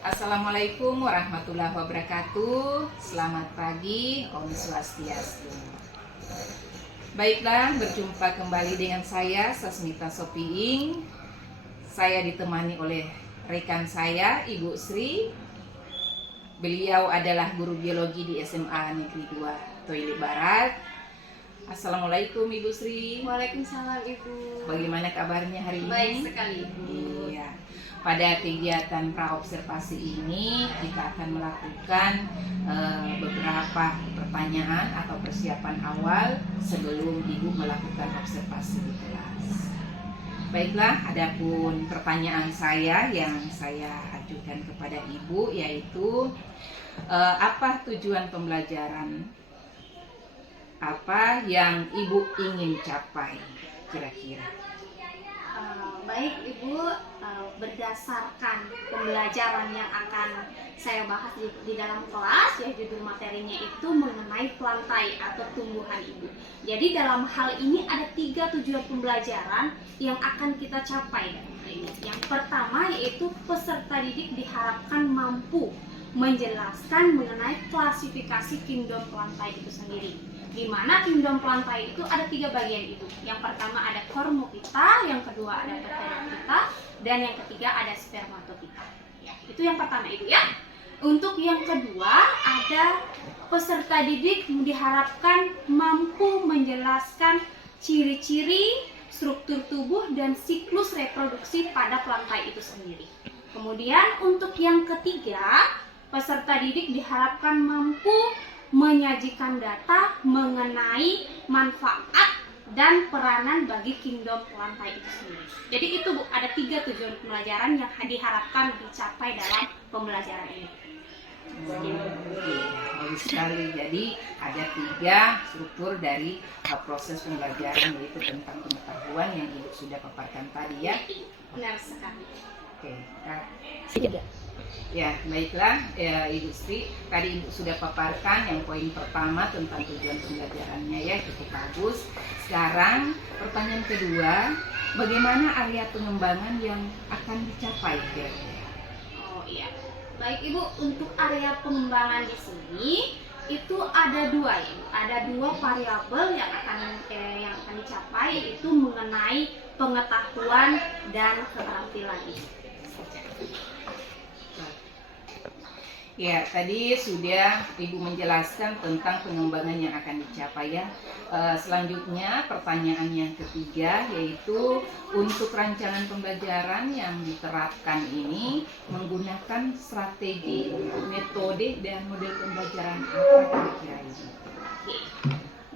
Assalamualaikum warahmatullahi wabarakatuh. Selamat pagi, Om Swastiastu. Baiklah, berjumpa kembali dengan saya Sasmita Sopiing. Saya ditemani oleh rekan saya, Ibu Sri. Beliau adalah guru biologi di SMA Negeri 2 Toilet Barat. Assalamualaikum Ibu Sri. Waalaikumsalam Ibu. Bagaimana kabarnya hari ini? Baik sekali Ibu. Iya. Pada kegiatan praobservasi ini kita akan melakukan beberapa pertanyaan atau persiapan awal sebelum Ibu melakukan observasi di kelas. Baiklah, adapun pertanyaan saya yang saya ajukan kepada Ibu yaitu apa tujuan pembelajaran? Apa yang Ibu ingin capai kira-kira? Baik Ibu, berdasarkan pembelajaran yang akan saya bahas di dalam kelas, ya judul materinya itu mengenai plantae atau tumbuhan Ibu. Jadi dalam hal ini ada 3 tujuan pembelajaran yang akan kita capai dalam hal ini. Yang pertama yaitu peserta didik diharapkan mampu menjelaskan mengenai klasifikasi kingdom plantae itu sendiri. Di mana kingdom plantae itu ada 3 bagian Ibu. Yang pertama ada Cormophyta, yang kedua ada Pterophyta, dan yang ketiga ada Spermatophyta. Ya, itu yang pertama Ibu ya. Untuk yang kedua ada peserta didik diharapkan mampu menjelaskan ciri-ciri, struktur tubuh, dan siklus reproduksi pada plantae itu sendiri. Kemudian untuk yang ketiga, peserta didik diharapkan mampu menyajikan data mengenai manfaat dan peranan bagi kingdom plantae itu sendiri. Jadi itu Bu, ada 3 tujuan pembelajaran yang diharapkan dicapai dalam pembelajaran ini. Bagus sekali. Jadi ada 3 struktur dari proses pembelajaran, yaitu tentang pengetahuan yang Ibu sudah paparkan tadi ya. Benar sekali. Oke. Ya, baiklah ya, Ibu Sri. Tadi Ibu sudah paparkan yang poin pertama tentang tujuan pembelajarannya ya, cukup bagus. Sekarang pertanyaan kedua, bagaimana area pengembangan yang akan dicapai kira-kira? Oh iya. Baik Ibu, untuk area pengembangan di sini itu ada 2 ya. Ada 2 variabel yang akan dicapai, yaitu mengenai pengetahuan dan keterampilan ini. Ya, tadi sudah Ibu menjelaskan tentang pengembangan yang akan dicapai ya. Selanjutnya pertanyaan yang ketiga yaitu untuk rancangan pembelajaran yang diterapkan ini menggunakan strategi, metode, dan model pembelajaran apa kira-kira ini?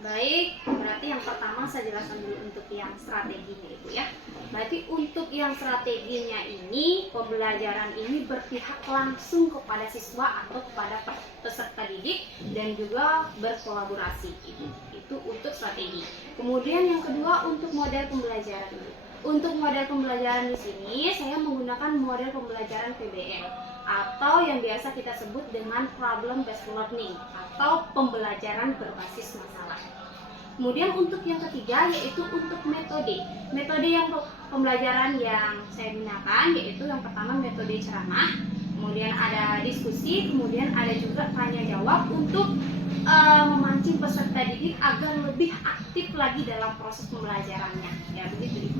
Baik, berarti yang pertama saya jelaskan dulu untuk yang strateginya Ibu ya. Berarti untuk yang strateginya ini, pembelajaran ini berpihak langsung kepada siswa atau kepada peserta didik dan juga berkolaborasi Ibu. Itu untuk strategi. Kemudian yang kedua untuk model pembelajaran Ibu. Untuk model pembelajaran di sini saya menggunakan model pembelajaran PBL atau yang biasa kita sebut dengan problem based learning atau pembelajaran berbasis masalah. Kemudian untuk yang ketiga yaitu untuk metode. Metode yang pembelajaran yang saya gunakan yaitu yang pertama metode ceramah, kemudian ada diskusi, kemudian ada juga tanya jawab untuk memancing peserta didik agar lebih aktif lagi dalam proses pembelajarannya. Ya begitu.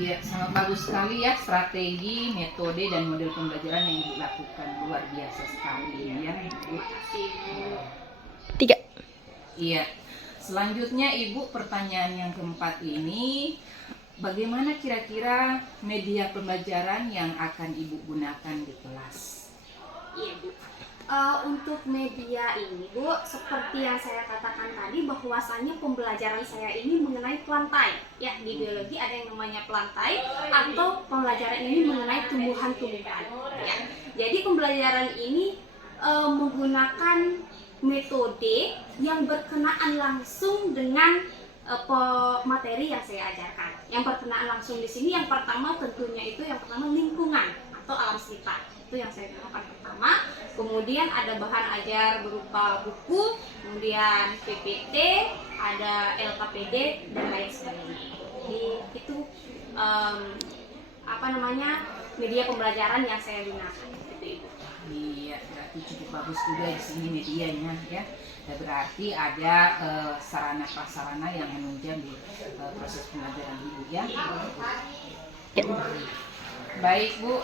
Iya, sangat bagus sekali ya strategi, metode, dan model pembelajaran yang dilakukan, luar biasa sekali ya Ibu. 3. Iya. Selanjutnya Ibu, pertanyaan yang keempat ini, bagaimana kira-kira media pembelajaran yang akan Ibu gunakan di kelas? Iya Bu. Untuk media ini Bu, seperti yang saya katakan tadi bahwasannya pembelajaran saya ini mengenai plantae. Ya, di biologi ada yang namanya plantae atau pembelajaran ini mengenai tumbuhan-tumbuhan. Ya. Jadi pembelajaran ini menggunakan metode yang berkenaan langsung dengan materi yang saya ajarkan. Yang berkenaan langsung di sini yang pertama tentunya itu yang pertama lingkungan atau alam sekitar. Itu yang saya gunakan pertama. Kemudian ada bahan ajar berupa buku, kemudian PPT, ada LKPD dan lain sebagainya. Jadi itu media pembelajaran yang saya gunakan gitu Ibu. Iya, berarti cukup bagus juga di sini medianya ya. Dan berarti ada sarana prasarana yang menunjang di proses pembelajaran Ibu ya. Baik Bu,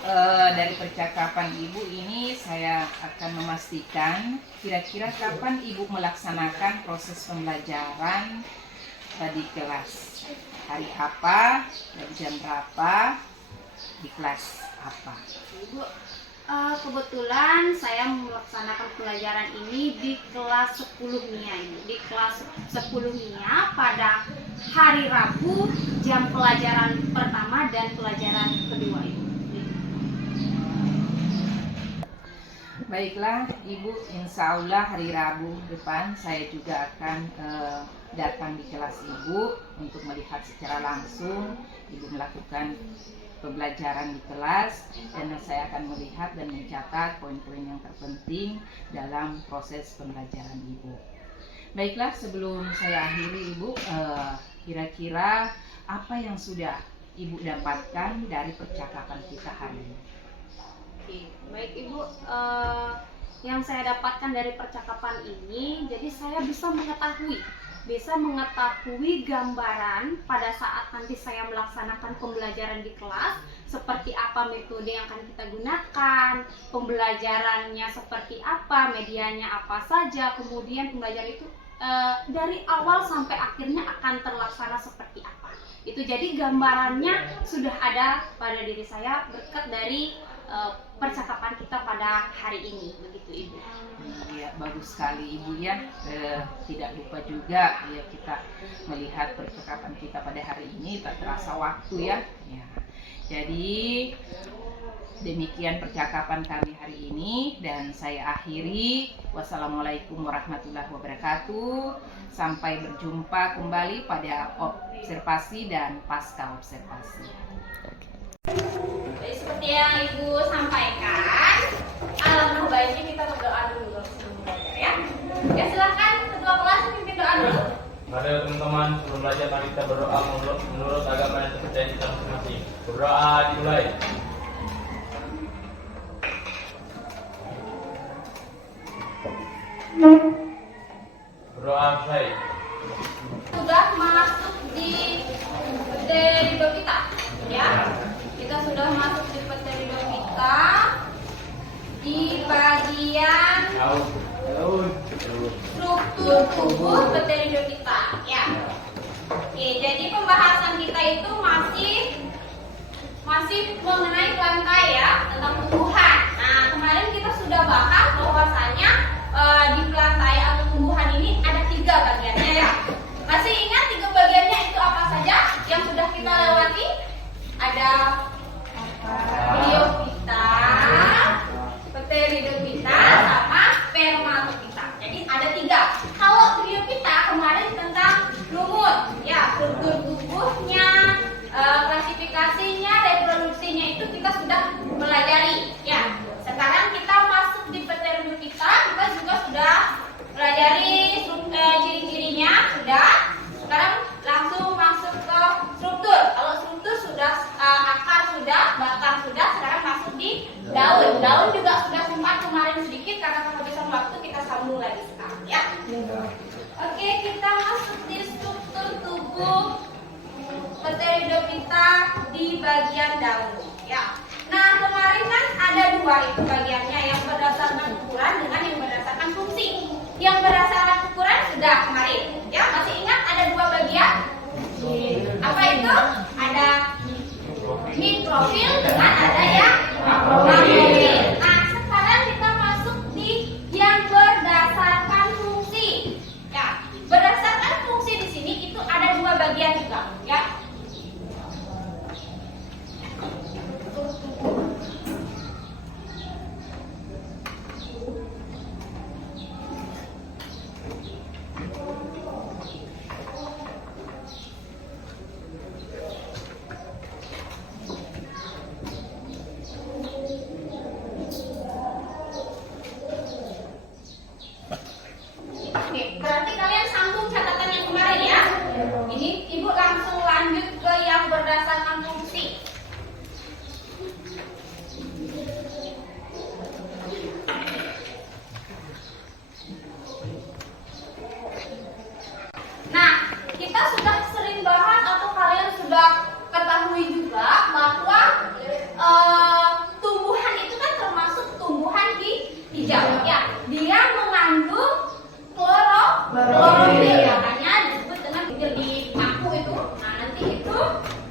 dari percakapan Ibu ini saya akan memastikan kira-kira kapan Ibu melaksanakan proses pembelajaran di kelas. Hari apa, dan jam berapa, di kelas apa? Ibu, kebetulan saya melaksanakan pelajaran ini di kelas 10 MIA ini. Di kelas 10 MIA pada hari Rabu, jam pelajaran pertama dan pelajaran kedua Ibu. Baiklah Ibu, insya Allah hari Rabu depan saya juga akan datang di kelas Ibu untuk melihat secara langsung Ibu melakukan pembelajaran di kelas, dan saya akan melihat dan mencatat poin-poin yang terpenting dalam proses pembelajaran Ibu. Baiklah, sebelum saya akhiri Ibu, kira-kira apa yang sudah Ibu dapatkan dari percakapan kita hari ini? Oke, baik Ibu, yang saya dapatkan dari percakapan ini, jadi saya bisa mengetahui gambaran pada saat nanti saya melaksanakan pembelajaran di kelas, seperti apa metode yang akan kita gunakan, pembelajarannya seperti apa, medianya apa saja, kemudian pembelajaran itu dari awal sampai akhirnya akan terlaksana seperti apa. Itu jadi gambarannya sudah ada pada diri saya berkat dari percakapan kita pada hari ini, begitu Ibu. Ya, bagus sekali Ibu ya. Tidak lupa juga ya kita melihat percakapan kita pada hari ini, tak terasa waktu ya. Jadi demikian percakapan kami hari ini, dan saya akhiri. Wassalamualaikum warahmatullahi wabarakatuh. Sampai berjumpa kembali pada observasi dan pasca observasi. Jadi seperti yang Ibu sampaikan, alangkah baiknya kita berdoa dulu sebelum belajar ya. Ya silakan ketua kelas pimpin doa dulu. Mari teman-teman, sebelum belajar mari kita berdoa menurut agama dan kepercayaan kita masing-masing. Berdoa dimulai. Berdoa selesai. Sudah masuk di materi kita, ya. Kita sudah masuk di materi kita di bagian struktur tubuh materi kita, ya. Oke, jadi pembahasan kita itu masih mengenai lantai ya, tentang tumbuhan. Nah, kemarin kita sudah bahas bahwasanya di pelantai atau tumbuhan ini ada 3 bagiannya ya. Masih ingat 3 bagiannya itu apa saja yang sudah kita lewati? Ada Bryophyta, Pteridophyta, sama Spermatophyta. Jadi ada 3. Kalau Bryophyta kemarin tentang lumut, ya, struktur tubuhnya, klasifikasinya, reproduksinya itu kita sudah pelajari, ya. Sekarang kita masuk di Pteridophyta, kita juga sudah pelajari ciri-cirinya sudah. Sekarang langsung masuk ke struktur. Kalau struktur sudah akar sudah, batang sudah, sekarang masuk di daun. Daun juga sudah sempat kemarin sedikit karena kehabisan waktu, kita sambung lagi sekarang ya. Oke, kita masuk di struktur tubuh Pteridophyta di bagian daun ya. Nah, kemarin kan ada 2 itu bagiannya, yang berdasarkan ukuran dengan yang berdasarkan fungsi. Yang berdasarkan ukuran sudah kemarin ya, masih ingat ada 2 bagian? Apa itu? Ada mikrofil dengan ada yang makrofil. Nah, sekarang kita masuk di yang berdasarkan fungsi. Ya, berdasarkan fungsi di sini itu ada 2 bagian juga, ya.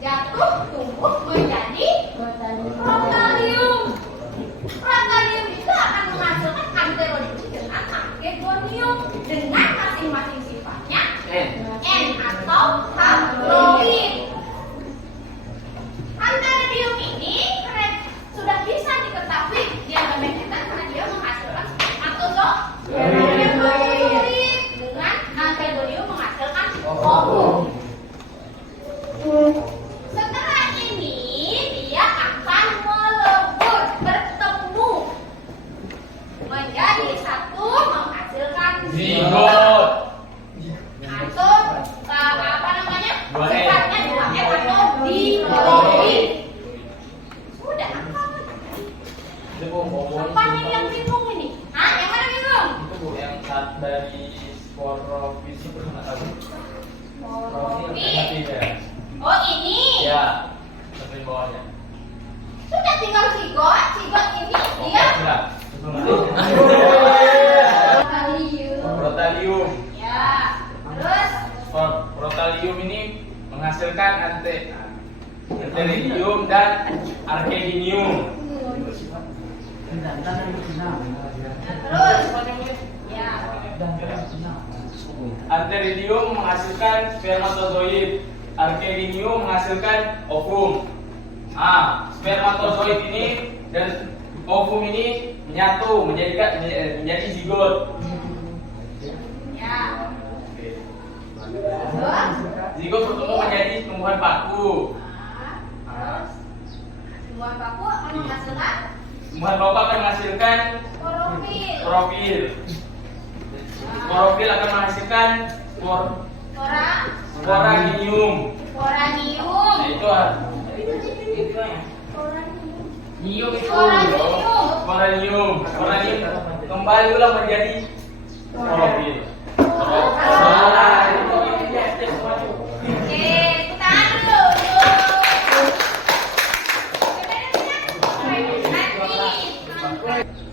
jatuh tumbuh menjadi protalium. Protalium itu akan menghasilkan anterodium dengan anhedonium dengan masing-masing sifatnya N atau haploid. Anterodium ini sudah bisa diketahui dia gametita karena dia menghasilkan spermatozoid dengan anhedonium menghasilkan ovum. Setelah ini dia akan melebur, bertemu menjadi satu menghasilkan Zigot. atau apa namanya? Dua E. Sifatnya 2E atau diploid. Sudah. Apaan ini yang bingung ini? Hah? Yang mana bingung? Itu Bu yang saat dari sporofis itu nggak tahu. Porofis. Ya. Oh ini. Ya. Tapi bawahnya. Sudah tinggal zigot. Zigot ini dia Enggak. Itu nggak tahu. protalium. Protalium. Ya. Terus Protalium ini menghasilkan anteridium dan archeginium. terus ya. Anteridium menghasilkan spermatozoid, archeginium menghasilkan ovum. Spermatozoid ini dan ovum ini menyatu menjadi zigot. Ya. Terus Zigot bertemu menjadi tumbuhan paku. terus tumbuhan paku akan menghasilkan Tumbuhan paku akan menghasilkan klorofil. klorofil. Klorofil akan menghasilkan sporanginium. Sporanium. Nah itu Nium itu sporanium. Sporanium kembali ulang menjadi klorofil. Oke, tepuk tangan dulu.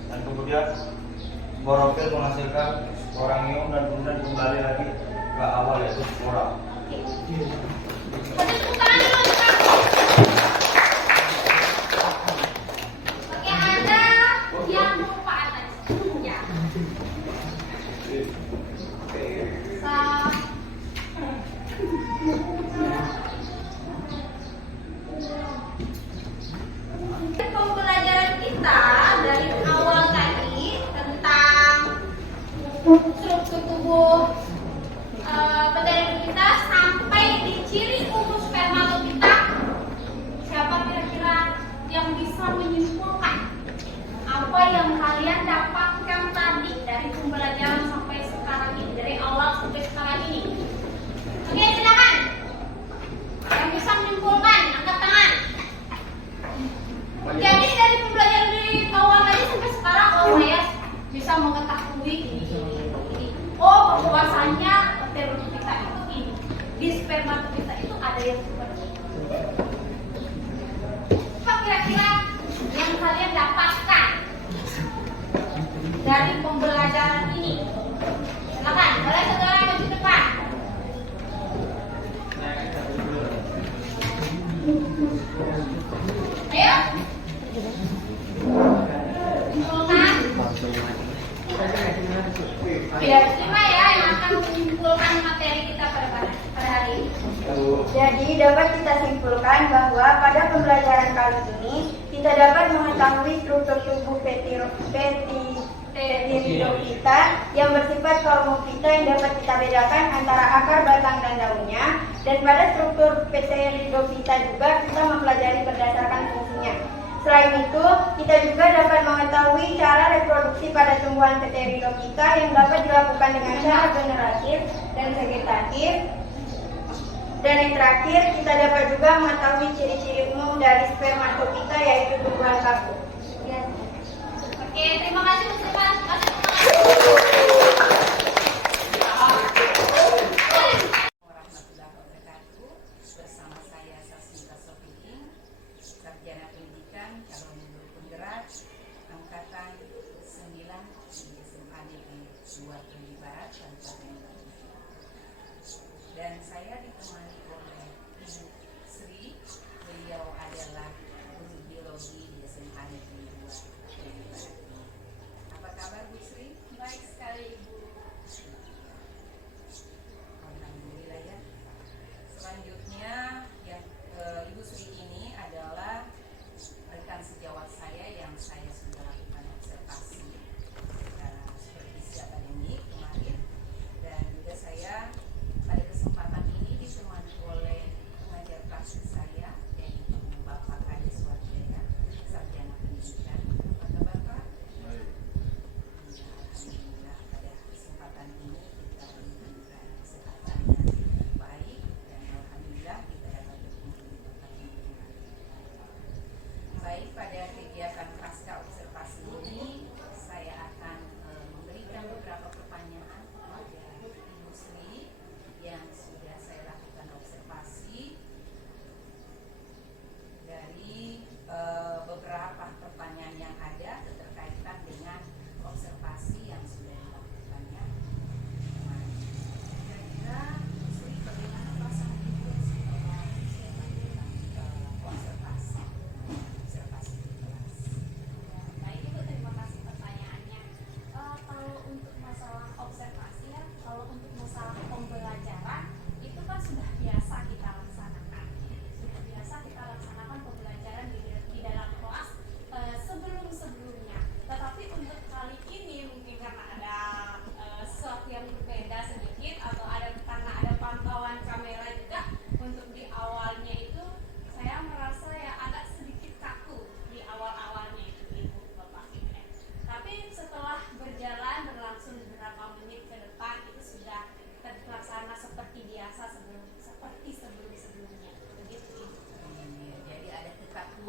Dan kemudian sporofil menghasilkan sporanium dan kemudian kembali lagi ke awal yaitu spora. Tepuk tangan dulu. Oke, Anda yang lupa atas. Ya. Pembelajaran kita dari awal tadi tentang struktur tubuh kita sampai di ciri umum spermatofita. Siapa kira-kira yang bisa menyimpulkan apa yang kalian dapatkan tadi dari pembelajaran sampai sekarang ini, dari awal sampai sekarang ini? Oke, silakan. Yang bisa menyimpulkan, angkat tangan. Jadi dari pembelajaran dari awal tadi sampai sekarang, saya bisa mengetahui ini. Oh, bahwasanya pterodactyla itu ini. Di spermatofita itu ada yang seperti ini. Apa kira-kira yang kalian dapatkan dari pembelajaran ini? Silakan, kalian segera maju depan. Ayo. Simpulkan. Tidak terima ya yang akan menyimpulkan materi kita pada hari ini. Jadi dapat kita simpulkan bahwa pada pembelajaran kali ini kita dapat mengetahui struktur tubuh Pteridophyta yang bersifat kormophyta yang dapat kita bedakan antara akar, batang, dan daunnya. Dan pada struktur Pteridophyta juga kita mempelajari berdasarkan fungsinya. Selain itu, kita juga dapat mengetahui cara reproduksi pada tumbuhan Pteridophyta yang dapat dilakukan dengan cara generatif dan vegetatif. Dan yang terakhir, kita dapat juga mengetahui ciri-ciri umum dari spermatofita yaitu tumbuhan paku. Oke, terima kasih Muslimat. Warahmatullahi wabarakatuh. Bersama saya Sasinta Sofiin, sarjana pendidikan, calon guru penggerak angkatan 9 di SMA Negeri 2 Tumbi Barat, Kabupaten Bandung. Dan saya ditemani oleh Ibu Sri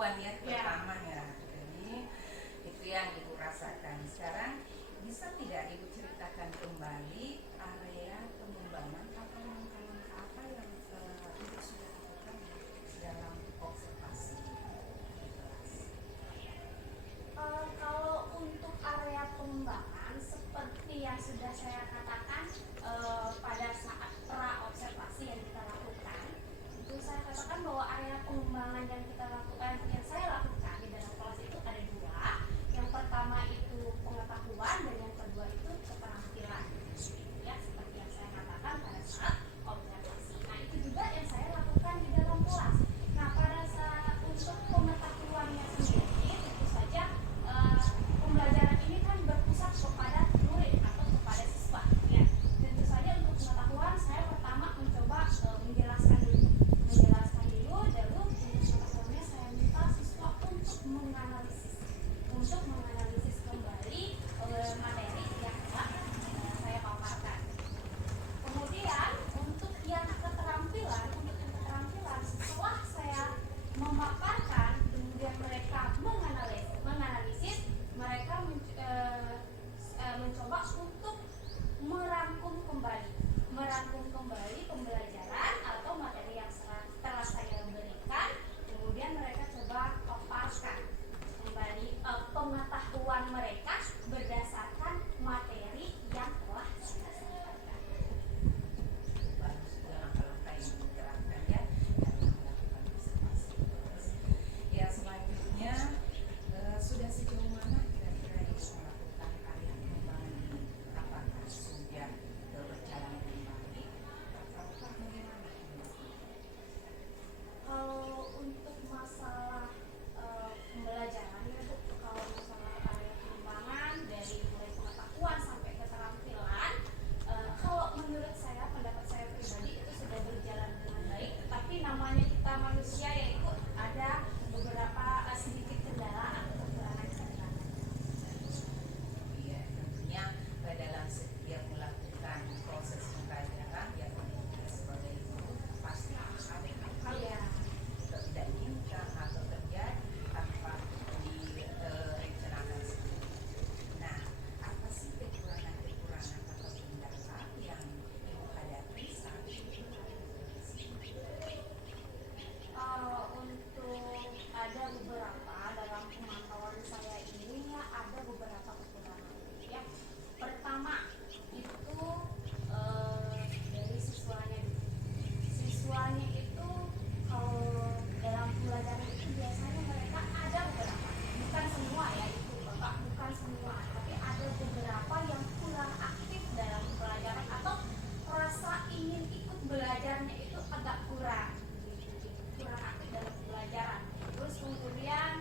pengetahuan ya Ya. pertama ya. Jadi itu yang Ibu rasakan. Sekarang bisa tidak Ibu ceritakan kembali area pengembangan apa langkah-langkah apa yang Ibu sudah lakukan dalam observasi di kelas? Kalau untuk area pengembangan seperti yang sudah saya katakan pada saat pra observasi yang kita lakukan, itu saya katakan bahwa area pengembangan yang kita lakukan, yang saya lakukan di dalam kelas itu ada dua. Yang pertama itu pengetahuan dan yang kedua itu keterampilan. Ya, seperti yang saya katakan pada saat observasi. Nah, itu juga yang saya lakukan di dalam kelas. Nah, pada saat untuk pengetahuannya sendiri, tentu saja pembelajaran ini kan berpusat kepada murid atau kepada siswa. Ya, tentu saja untuk pengetahuan saya pertama mencoba menjelaskan dulu, lalu untuk pengetahuannya saya minta siswa untuk menganalisis kembali materi yang telah saya paparkan. Kemudian untuk yang keterampilan setelah saya memaparkan, kemudian mereka menganalisis, mereka mencoba untuk merangkum kembali pembelajaran atau materi yang telah saya berikan. Kemudian mereka coba paparkan kembali pengetahuan mereka berdasarkan materi yang telah saya sampaikan. Bagus juga langkah-langkah yang diterapkan ya dalam melakukan observasi. Ya, selanjutnya sudah sejauh mana kira-kira Ibu melakukan area pengembangan ini? Apakah sudah berjalan dengan baik ataukah bagaimana? Kalau untuk masalah pembelajaran ya Bu, kalau masalah area pengembangan dari mulai pengetahuan sampai keterampilan, kalau menurut saya, pendapat saya pribadi itu sudah berjalan dengan baik. Tetapi namanya kita manusia, yaitu ada beberapa sedikit kendala atau kekurangan. Iya, tentunya dalam setiap melakukan proses pembelajaran yang kita sebagai guru pasti ada hal yang tidak diinginkan atau terjadi tanpa direncanakan sebelumnya. Nah, apa sih kekurangan atau kendala yang Ibu hadapi saat itu? Untuk ada beberapa dalam pemantauan saya ini ya, ada beberapa kekurangan ya. Pertama itu dari siswanya itu kalau dalam pembelajaran itu biasanya mereka ada beberapa, bukan semua ya itu Bapak, bukan semua, tapi ada beberapa yang kurang aktif dalam pelajaran atau rasa ingin ikut belajarnya itu agak kurang aktif dalam pembelajaran. Terus kemudian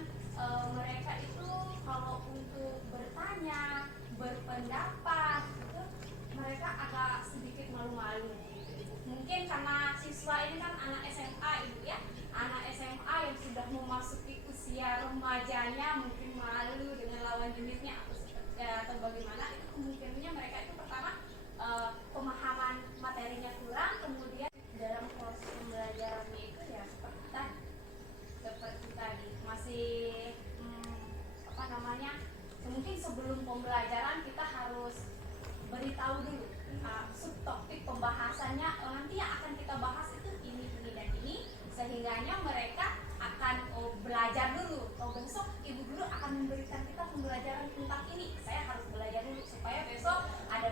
mereka itu kalau untuk bertanya, berpendapat itu mereka agak sedikit malu-malu gitu. Mungkin karena siswa ini kan anak SMA Ibu ya, anak SMA yang sudah memasuki usia remajanya, mungkin malu dengan lawan jenisnya atau bagaimana. Itu kemungkinannya mereka itu pertama pemahaman materinya kurang, kemudian dalam proses pembelajarannya itu ya seperti tadi masih mungkin sebelum pembelajaran kita harus beritahu dulu subtopik pembahasannya, nanti yang akan kita bahas itu ini dan ini, sehingganya mereka akan belajar dulu. Besok ibu guru akan memberikan kita pembelajaran tentang ini, saya harus belajar dulu supaya besok ada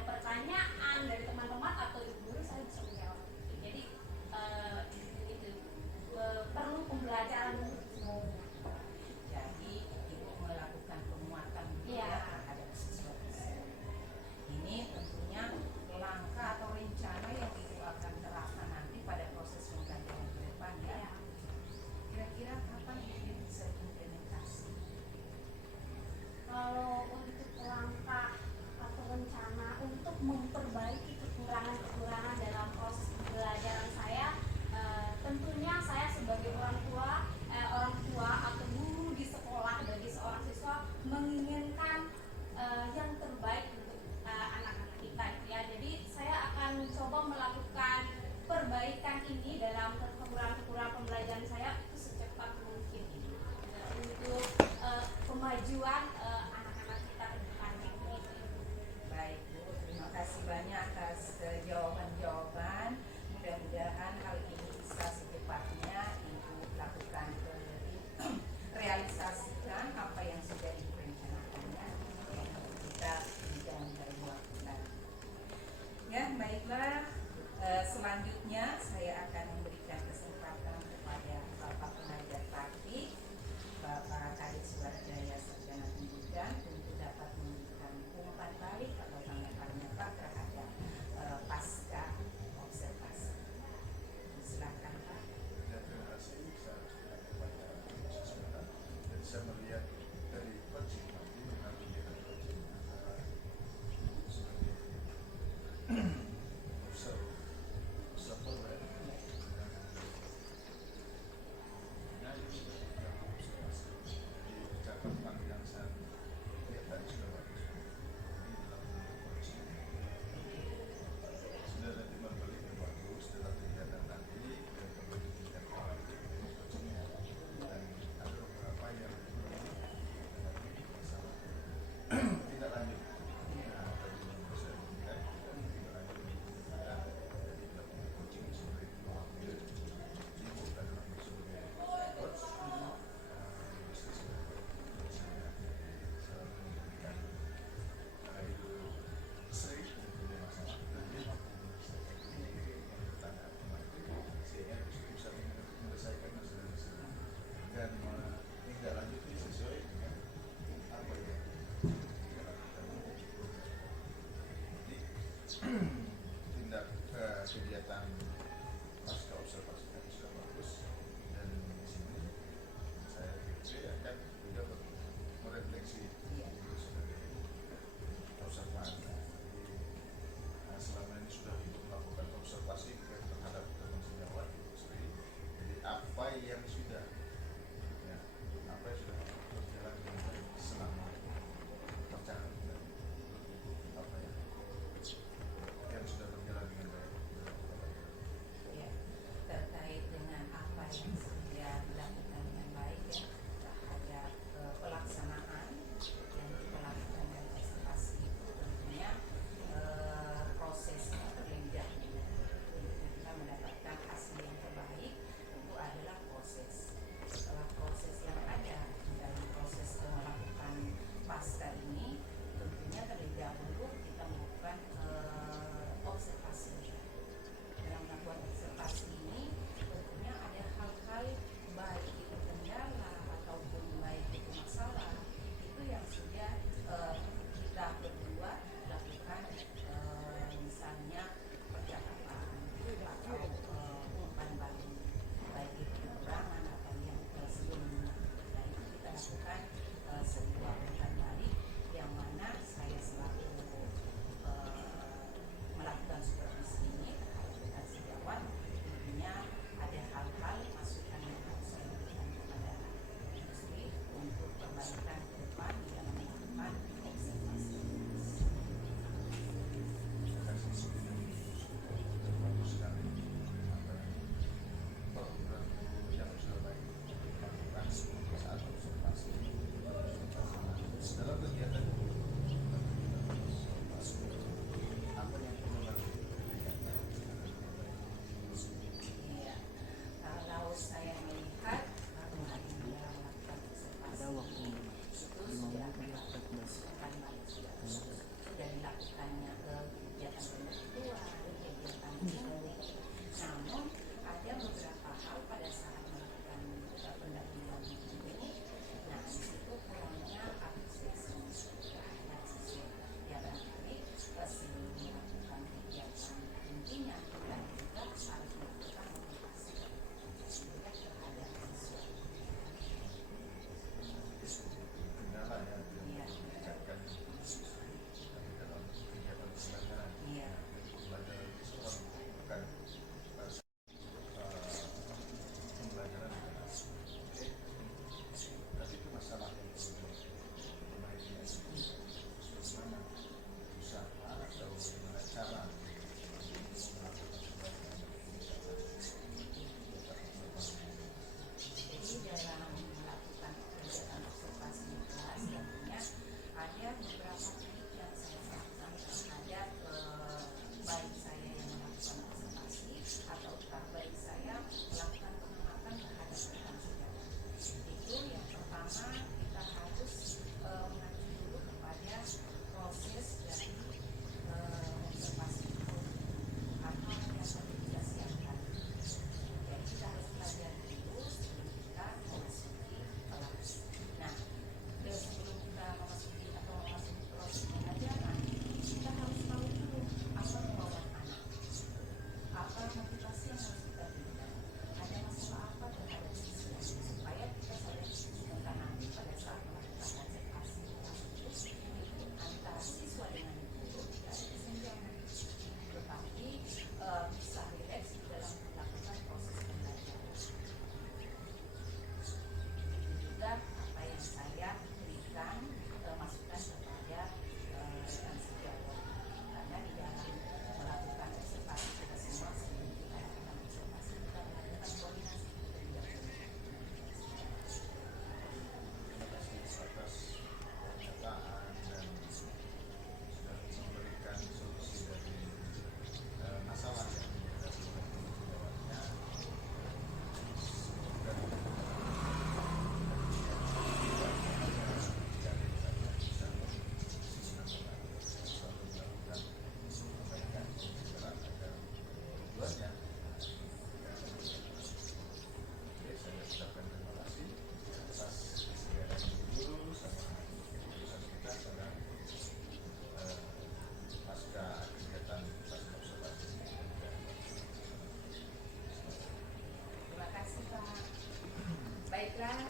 Baiklah,